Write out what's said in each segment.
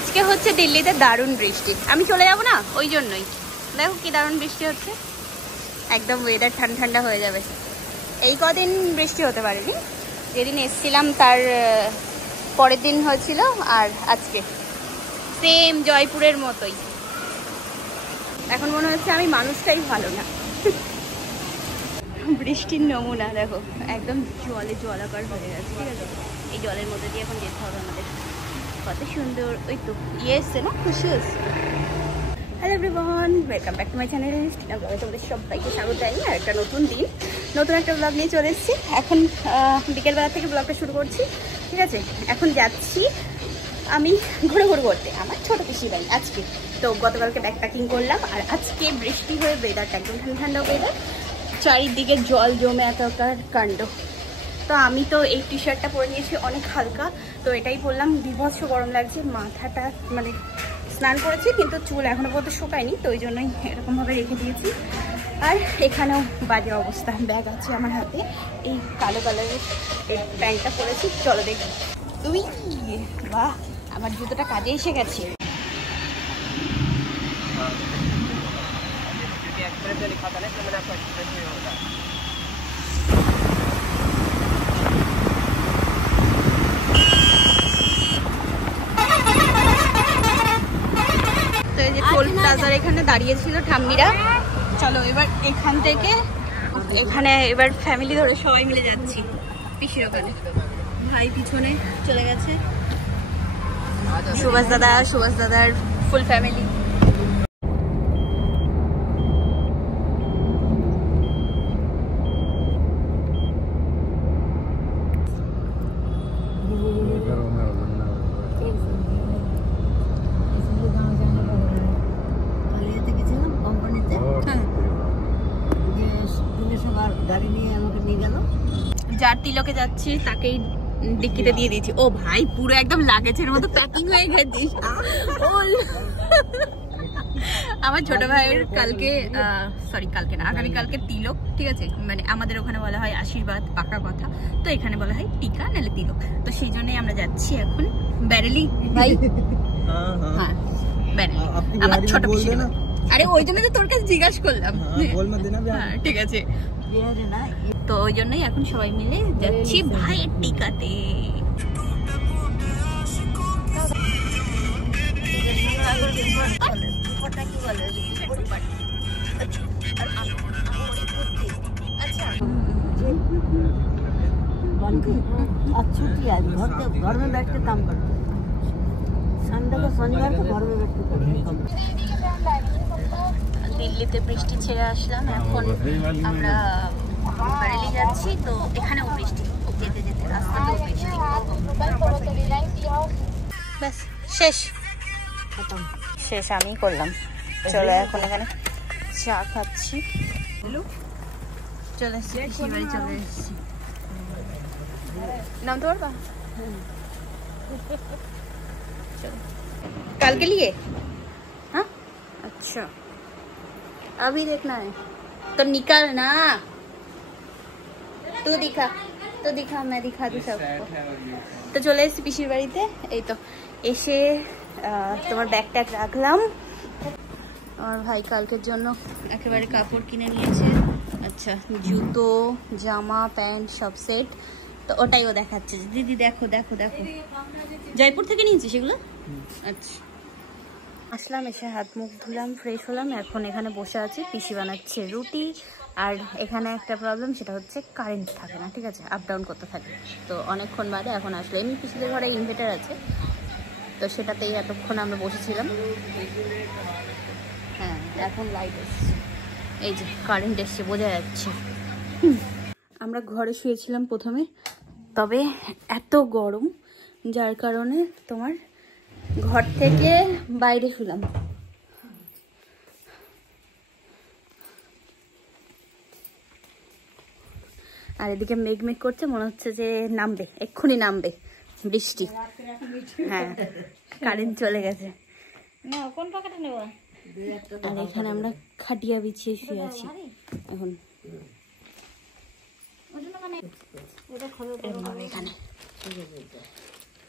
আজকে হচ্ছে দিল্লিতে দারুণ বৃষ্টি। আমি চলে যাব না, ওই জন্যই। দেখো কি দারুণ বৃষ্টি হচ্ছে, একদম ওয়েদার ঠান্ডা ঠান্ডা হয়ে যাবে। এই কদিন বৃষ্টি হতে পারেনি, যেদিন এসছিলাম তার পরের দিন হয়েছিল, আর আজকে সেম জয়পুরের মতোই। এখন মনে হচ্ছে আমি মানুষটাই ভালো না। বৃষ্টির নমুনা দেখো, একদম জলে জলাকার হয়ে গেছে। ঠিক আছে, এই জলের মধ্যে দিয়ে এখন যেতে হবে আমাদের। কত সুন্দর, ওই তো ইয়ে এসছে না, খুশি এসছে। Hello everyone, welcome back to my channel. ব্লগে তোমাদের সবাইকে স্বাগত জানাই। আর একটা নতুন দিন, নতুন একটা ব্লগ নিয়ে চলে এসেছি। এখন বিকেলবেলা থেকে ব্লগটা শুরু করছি। ঠিক আছে, এখন যাচ্ছি আমি ঘুরে করতে আমার ছোটো পিসির বাড়ি আজকে। তো গতকালকে ব্যাগ প্যাকিং করলাম, আর আজকে বৃষ্টি হয়ে ওয়েদারটা একদম ঠান্ডা ঠান্ডা ওয়েদার, চারিদিকে জল জমে এতকার কাণ্ড। তো আমি তো এই টি শার্টটা পরে নিয়েছি, অনেক হালকা, তো এটাই পরলাম। বিভৎস গরম লাগছে, মাথাটা মানে স্নান করেছি কিন্তু চুল এখনো পর্যন্ত শুকায়নি, তো ওই জন্যই এরকমভাবে রেখে দিয়েছি। আর এখানেও বাজে অবস্থা, ব্যাগ আছে আমার হাতে, এই কালো কালারের এই প্যান্টটা পরেছি। চলো দেখি। তুই বাহ, আমার জুতোটা কাজে এসে গেছে। তো এই যে টোল প্লাজার এখানে দাঁড়িয়েছিল ঠাম্মিরা। চলো এবার এখান থেকে এখানে এবার ফ্যামিলি ধরে সবাই মিলে যাচ্ছি পিসির ওখানে। ভাই পিছনে চলে গেছে, সুভাষ দাদার ফুল ফ্যামিলি। যার তিলকে যাচ্ছি তাকেই ডিক্কিতে দিয়ে দিয়েছি। ও ভাই, পুরো একদম লাগেজের মতো প্যাকিং হয়ে গেছিস। আমার ছোট ভাইয়ের কালকে কালকে না, আগামীকালকে তিলক। ঠিক আছে, মানে আমাদের ওখানে বলা হয় আশীর্বাদ, পাকা কথা, তো এখানে বলা হয় টিকা নাহলে তিলক। তো সেই জন্যই আমরা যাচ্ছি এখন ব্যারেলি। ভাই হ্যাঁ ব্যারেলি, আমার ছোট পিসি। আরে ওই জন্য তো তোর কাছে জিজ্ঞাসা করলাম। হ্যাঁ ঠিক আছে, তো ওই জন্যই এখন সবাই মিলে যাচ্ছি ভাইয়ের টিকাতে। छुट्टी है, घर में बैठ के काम करते हैं। संडे को शनिवार को घर में बैठ के करते हैं। দিল্লিতে বৃষ্টি ছেড়ে আসলাম, এখন আমরা বারেলি যাচ্ছি। তো এখানেও বৃষ্টি, যেতে যেতে রাস্তাতেও বৃষ্টি। ব্যাস শেষ আমি করলাম। চলো এখন এখানে চা খাচ্ছি। চলে এসছি পিসির বাড়ি, চলে এসছি। নামতে পারবা? चलो कल के लिए। हाँ अच्छा, अभी देखना है तो निकल ना, तू दिखा मैं दिखा दूँ सबको। তো চলে এসেছি পিসির বাড়িতে। এই তো এসে তোমার ব্যাগ ট্যাগ রাখলাম। আমার ভাই কালকের জন্য একেবারে কাপড় কিনে নিয়েছে। আচ্ছা, জুতো জামা প্যান্ট সব সেট। তো ওটাই ও দেখাচ্ছে, দিদি দেখো দেখো দেখো, জয়পুর থেকে নিয়েছি সেগুলো। আচ্ছা, আসলাম, এসে হাত মুখ ধুলাম, ফ্রেশ হলাম, এখন এখানে বসে আছি। পিসি বানাচ্ছে রুটি। আর এখানে একটা প্রবলেম, সেটা হচ্ছে কারেন্ট থাকে না। ঠিক আছে, আপ ডাউন করতে থাকে। তো অনেকক্ষণ বাদে এখন আসলো। এমনি পিসিদের ঘরে ইনভার্টার আছে, তো সেটাতেই এতক্ষণ আমরা বসেছিলাম। হ্যাঁ এখন লাইট এসছে, এই যে কারেন্ট এসছে, বোঝা যাচ্ছে। আমরা ঘরে শুয়েছিলাম প্রথমে, তবে এত গরম যার কারণে তোমার ঘর থেকে বাইরে শুলাম। আর এদিকে মেঘ মেঘ করছে, মনে হচ্ছে যে নামবে, এক্ষুনি নামবে বৃষ্টি। হ্যাঁ কারেন্ট চলে গেছে। আর এখানে আমরা খাটিয়া বিছিয়ে শুয়ে আছি এখন। এখানে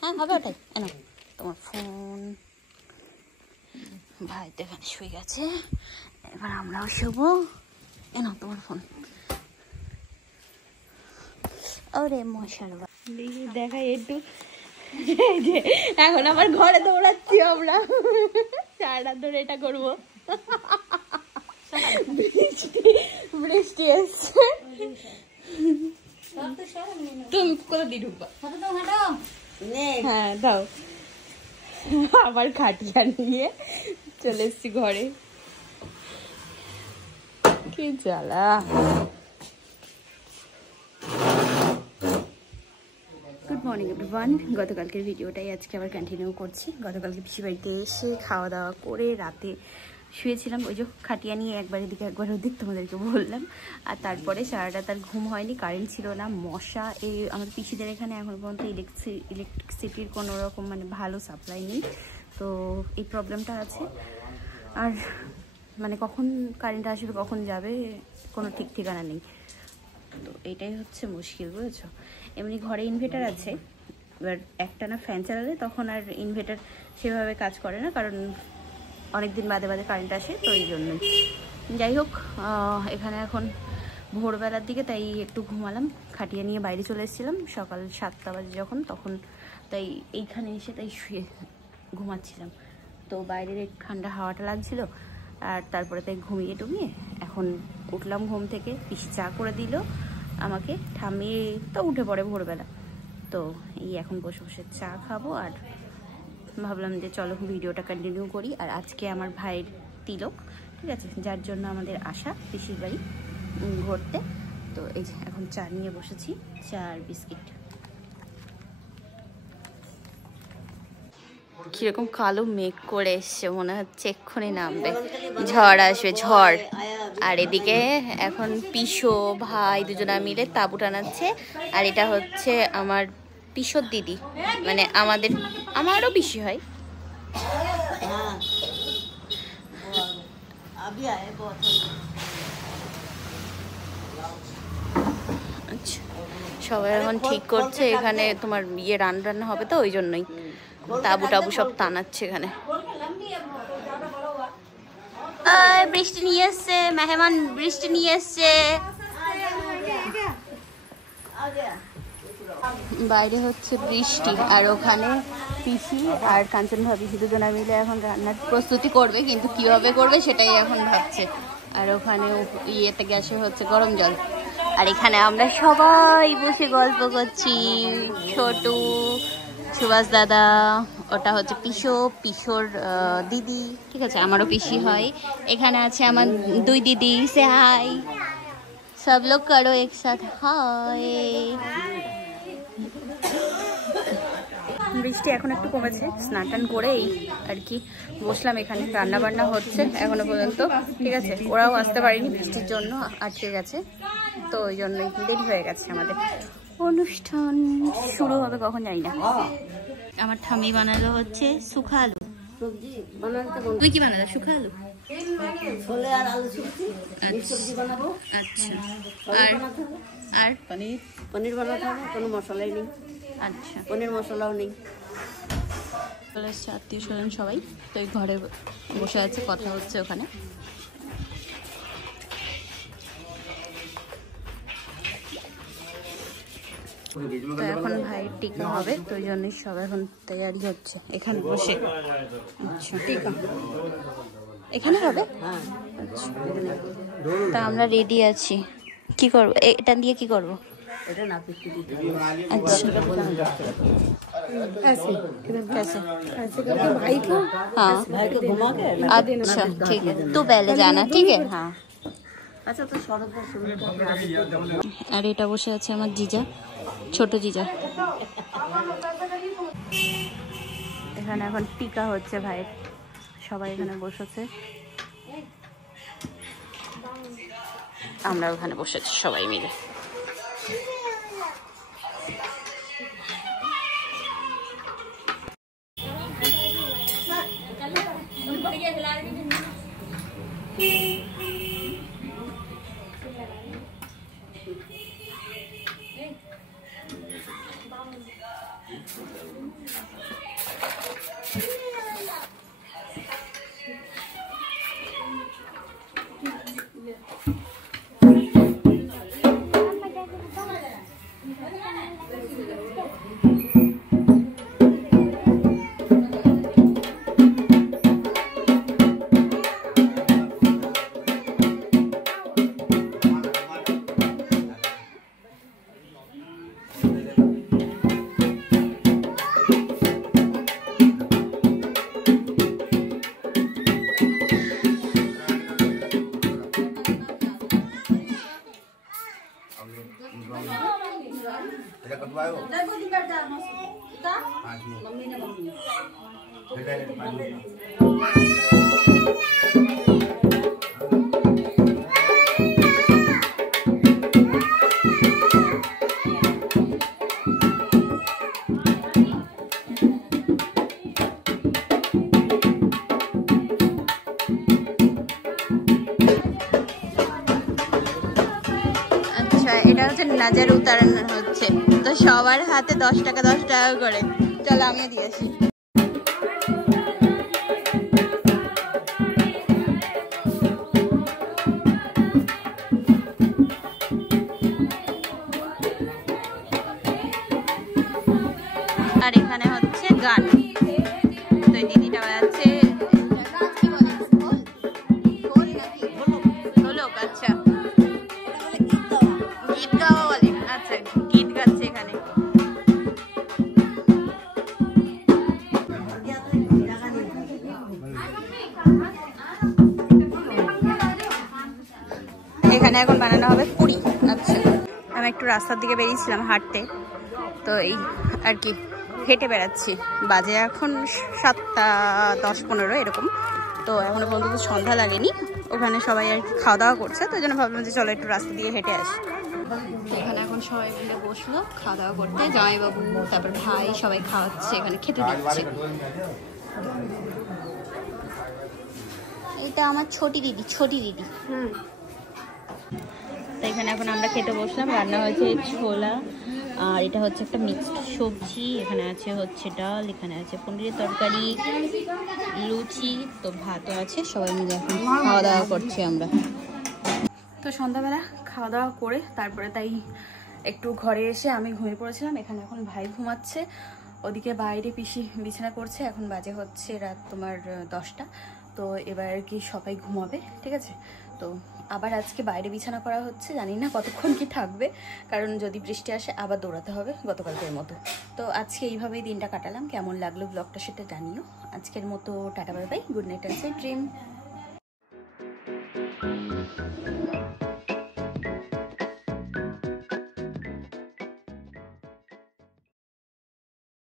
হ্যাঁ হবে ওটাই। তোমার ফোন ভাই তো এখানে শুয়ে গেছে, এবার আমরাও শোবো। এনো তোমার ফোন। ওরে মশার দেখা একটু, এখন আবার ঘরে দৌড়াচ্ছি আমরা, সারা ধরে এটা করবো। বৃষ্টি এসছে, তুমি কোথা দিয়ে ঢুকবা? হ্যাঁ দাও। আবার খাটিয়া নিয়ে চলে এসছি ঘরে, কি জ্বালা। Good morning everyone. গতকালকের ভিডিওটাই আজকে আবার কন্টিনিউ করছি। গতকালকে পিসি বাড়িতে এসে খাওয়া দাওয়া করে রাতে শুয়েছিলাম, ওই যে খাটিয়া নিয়ে একবার এদিকে একবার ওদিক, তোমাদেরকে বললাম। আর তারপরে সারাটা তার ঘুম হয়নি, কারেন্ট ছিল না, মশা। এই আমাদের পিসিদের এখানে এখন পর্যন্ত ইলেকট্রিসিটির কোনো রকম মানে ভালো সাপ্লাই নেই, তো এই প্রবলেমটা আছে। আর মানে কখন কারেন্ট আসবে কখন যাবে কোনো ঠিক ঠিকানা নেই, তো এইটাই হচ্ছে মুশকিল, বুঝেছো। এমনি ঘরে ইনভার্টার আছে, এবার একটা না ফ্যান চালালে তখন আর ইনভার্টার সেভাবে কাজ করে না, কারণ অনেকদিন বাদে বাদে কারেন্ট আসে, তো এই জন্যই। যাই হোক, এখানে এখন ভোরবেলার দিকে, তাই একটু ঘুমালাম, খাটিয়ে নিয়ে বাইরে চলে এসেছিলাম সকাল 7টা বাজে যখন, তখন তাই এইখানে এসে তাই শুয়ে ঘুমাচ্ছিলাম। তো বাইরের একটু ঠান্ডা হাওয়াটা লাগছিল, আর তারপরে তাই ঘুমিয়ে টুমিয়ে এখন উঠলাম ঘুম থেকে। পিসি চা করে দিল আমাকে, ঠামিয়ে তো উঠে পড়ে ভোরবেলা, তো এই এখন বসে বসে চা খাবো। আর ভাবলাম যে চলো ভিডিওটা কন্টিনিউ করি। আর আজকে আমার ভাইয়ের তিলক, ঠিক আছে, যার জন্য আমাদের আসা পিসির বাড়ি ঘুরতে। তো এই যে এখন চা নিয়ে বসেছি, চা আর বিস্কিট। কিরকম কালো মেঘ করে এসছে, মনে হচ্ছে এক্ষুনি নামবে, ঝড় আসবে, ঝড়। আর এদিকে এখন পিসো ভাই দুজনা মিলে তাঁবু টানাচ্ছে। আর এটা হচ্ছে আমার পিসোর দিদি, মানে আমারও পিসি হয়। আচ্ছা, সবাই এখন ঠিক করছে, এখানে তোমার ইয়ে রান্না হবে তো ওই জন্যই তাবু টাবু সব টানাচ্ছে এখানে। বৃষ্টি নিয়ে এসছে মেহমান, বৃষ্টি নিয়ে এসছে। বাইরে হচ্ছে বৃষ্টি, আর ওখানে পিসি আর কাঞ্চন ভাবি দুজনা মিলে এখন রান্নার প্রস্তুতি করবে, কিন্তু কিভাবে করবে সেটাই এখন ভাবছে। আর ওখানে ইয়েতে গ্যাসে হচ্ছে গরম জল, আর এখানে আমরা সবাই বসে গল্প করছি। ছোটু, সুভাষ দাদা, ওটা হচ্ছে পিসোর দিদি, ঠিক আছে, আমারও পিসি হয়। এখানে আছে আমার 2 দিদি, সে হাই, সব লোক করো একসাথ হাই। বৃষ্টি এখন একটু কমেছে, স্নান টান করে এই আর কি বসলাম এখানে। রান্না বান্না হচ্ছে এখনো পর্যন্ত, ঠিক আছে, ওরাও আসতে পারেনি বৃষ্টির জন্য, আটকে গেছে, তো ওই জন্যই দেরি হয়ে গেছে। আমাদের অনুষ্ঠান শুরু হবে কখন জানি না। আমার ঠামি বানালো হচ্ছে শুকা আলু সবজি বানাতে। তুই কি বানালো? শুকা আলু, ছোলে আর আলু সবজি, সবজি বানাবো। আচ্ছা, আর পনির বানাতে হবে, কোনো মশলাই নেই। আচ্ছা, পনির মশলাও নেই। চলে এসছে আত্মীয় স্বজন সবাই, তো এই ঘরে বসে আছে, কথা হচ্ছে ওখানে। তো এখন ভাইয়ের টিকা হবে, তো ওই জন্যই সব এখন তৈরি হচ্ছে এখানে বসে। আচ্ছা, টিকা এখানে হবে? আচ্ছা, তা আমরা রেডি আছি। কি করবো এটা দিয়ে? কি করবো? अच्छा ऐसे कैसे? भाई को, हाँ भाई को घुमा के। अच्छा ठीक है, तू पहले जाना, ठीक है। हाँ আচ্ছা, তো সরকার শুরু করে। আর এটা বসে আছে আমার জিজা, ছোট জিজা। এখানে এখন টিকা হচ্ছে ভাইয়ের, সবাই এখানে বসেছে, আমরা ওখানে বসেছি সবাই মিলে। এটা হচ্ছে নাজার উতারানো হচ্ছে, তো সবার হাতে 10 টাকা করে। চলো আমিও দিয়ে আসি। আর এখানে হচ্ছে গান, তো এই দিদিটা বাজাচ্ছে ঢোলক। আচ্ছা, গীত গাওয়া বলে। আচ্ছা, গীত গাচ্ছে এখানে। এখানে এখন বানানো হবে পুরি। আচ্ছা, আমি একটু রাস্তার দিকে বেরিয়েছিলাম হাঁটতে, তো এই আর কি হেঁটে বেড়াচ্ছি। বাজে এখন 7টা 10-15 এরকম। তো এখনো পর্যন্ত সন্ধ্যা লাগেনি, ওখানে সবাই আর কি খাওয়া দাওয়া করছে, তো এই জন্য ভাবলাম যে চলো একটু রাস্তা দিয়ে হেঁটে আসি। এখানে এখন সবাই মিলে বসলো খাওয়া দাওয়া করতে, জামাইবাবু তারপর ভাই সবাই খাওয়াচ্ছে, এখানে খেতে দিচ্ছে। এটা আমার ছোটি দিদি। তো এখানে এখন আমরা খেতে বসলাম। রান্না হয়েছে ছোলা, আর এটা হচ্ছে একটা মিক্সড সবজি, এখানে আছে হচ্ছে ডাল, এখানে আছে পনিরের তরকারি, লুচি, তো ভাতও আছে। সবাই মিলে এখন খাওয়া দাওয়া করছি আমরা। তো সন্ধ্যাবেলা খাওয়া দাওয়া করে তারপরে তাই একটু ঘরে এসে আমি ঘুমিয়ে পড়েছিলাম। এখানে এখন ভাই ঘুমাচ্ছে, ওদিকে বাইরে পিসি বিছানা করছে। এখন বাজে হচ্ছে রাত তোমার 10টা। তো এবার আর কি সবাই ঘুমাবে, ঠিক আছে। তো আবার আজকে বাইরে বিছানা করা হচ্ছে, জানি না কতক্ষণ কি থাকবে, কারণ যদি বৃষ্টি আসে আবার দৌড়াতে হবে গতকালকের মতো। তো আজকে এইভাবেই দিনটা কাটালাম। কেমন লাগলো ব্লগটা সেটা জানিও। আজকের মতো tata bye bye, good night, sweet dream.